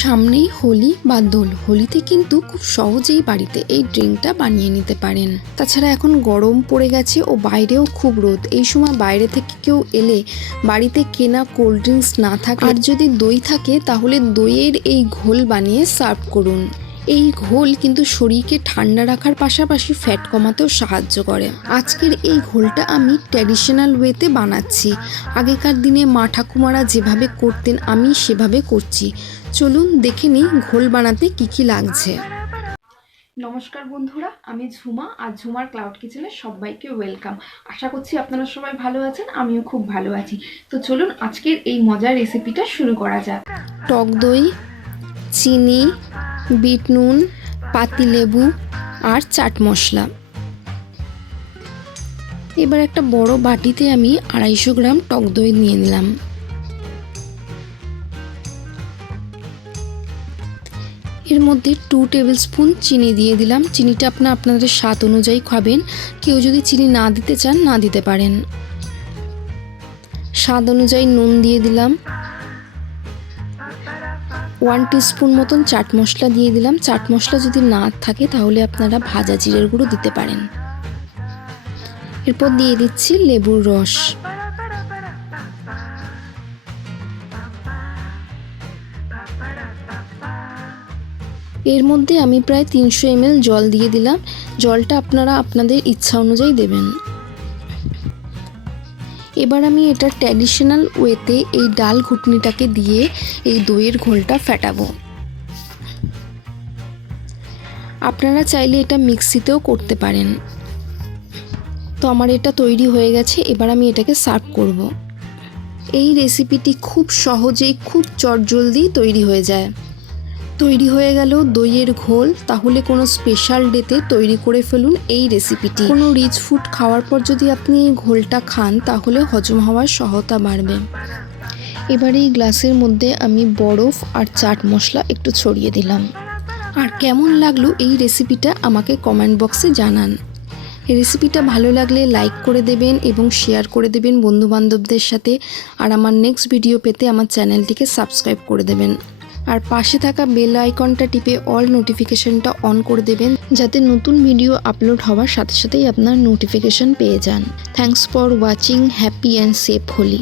সামনেই হোলি বা দোল। হোলিতে কিন্তু খুব সহজেই বাড়িতে এই ড্রিঙ্কটা বানিয়ে নিতে পারেন। তাছাড়া এখন গরম পড়ে গেছে ও বাইরেও খুব রোদ। এই সময় বাইরে থেকে কেউ এলে বাড়িতে কেনা কোল্ড ড্রিঙ্কস না থাকে আর যদি দই থাকে তাহলে দইয়ের এই ঘোল বানিয়ে সার্ভ করুন। এই ঘোল কিন্তু শরীরকে ঠান্ডা রাখার পাশাপাশি ফ্যাট কমাতেও সাহায্য করে। আজকের এই ঘোলটা আমি ট্র্যাডিশনাল ওয়েতে বানাচ্ছি। আগেকার দিনে মা ঠাকুমারা যেভাবে করতেন আমি সেভাবে করছি। চলুন দেখে নিই ঘোল বানাতে কি কি লাগছে। নমস্কার বন্ধুরা, আমি ঝুমা আর ঝুমার ক্লাউড কিচেনে সবাইকে ওয়েলকাম। আশা করছি আপনারা সবাই ভালো আছেন, আমিও খুব ভালো আছি। তো চলুন আজকের এই মজার রেসিপিটা শুরু করা যাক। টক দই, চিনি, বিট নুন, পাতিলেবু আর চাট মশলা। এবার একটা বড় বাটিতে আমি 250 গ্রাম টক দই নিয়ে নিলাম। এর মধ্যে 2 টেবিল স্পুন চিনি দিয়ে দিলাম। চিনিটা আপনাদের স্বাদ অনুযায়ী খাবেন, কেউ যদি চিনি না দিতে চান না দিতে পারেন। স্বাদ অনুযায়ী নুন দিয়ে দিলাম। 1 টিস্পুন মতন চাট মশলা দিয়ে দিলাম। চাট মশলা যদি না থাকে তাহলে আপনারা ভাজা জিরের গুঁড়ো দিতে পারেন। এরপর দিয়ে দিচ্ছি লেবুর রস। এর মধ্যে আমি প্রায় 300 ml জল দিয়ে দিলাম। জলটা আপনারা আপনাদের ইচ্ছা অনুযায়ী দেবেন। এবার আমি এটা ট্র্যাডিশনাল ওয়েতে এই ডাল ঘুটনিটাকে দিয়ে এই দইয়ের ঘোলটা ফেটাবো। আপনারা চাইলে এটা মিক্সিতেও করতে পারেন। তো আমার এটা তৈরি হয়ে গেছে, এবার আমি এটাকে সার্ভ করব। এই রেসিপিটি খুব সহজেই খুব চটজলদি তৈরি হয়ে যায়। তৈরি হয়ে গেল দইয়ের ঘোল। তাহলে কোনো স্পেশাল ডেতে তৈরি করে ফেলুন এই রেসিপিটি। কোনো রিচ ফুড খাওয়ার পর যদি আপনি এই ঘোলটা খান তাহলে হজম হওয়ার সহায়তা বাড়বে। এবার এই গ্লাসের মধ্যে আমি বরফ আর চাট মশলা একটু ছড়িয়ে দিলাম। আর কেমন লাগলো এই রেসিপিটা আমাকে কমেন্ট বক্সে জানান। এই রেসিপিটা ভালো লাগলে লাইক করে দেবেন এবং শেয়ার করে দেবেন বন্ধুবান্ধবদের সাথে। আর আমার নেক্সট ভিডিও পেতে আমার চ্যানেলটিকে সাবস্ক্রাইব করে দেবেন। আর পাশে থাকা বেল আইকনটা টিপে অল নোটিফিকেশনটা অন করে দেবেন, যাতে নতুন ভিডিও আপলোড হওয়ার সাথে সাথেই আপনার নোটিফিকেশন পেয়ে যান। Thanks for watching. Happy and safe Holi.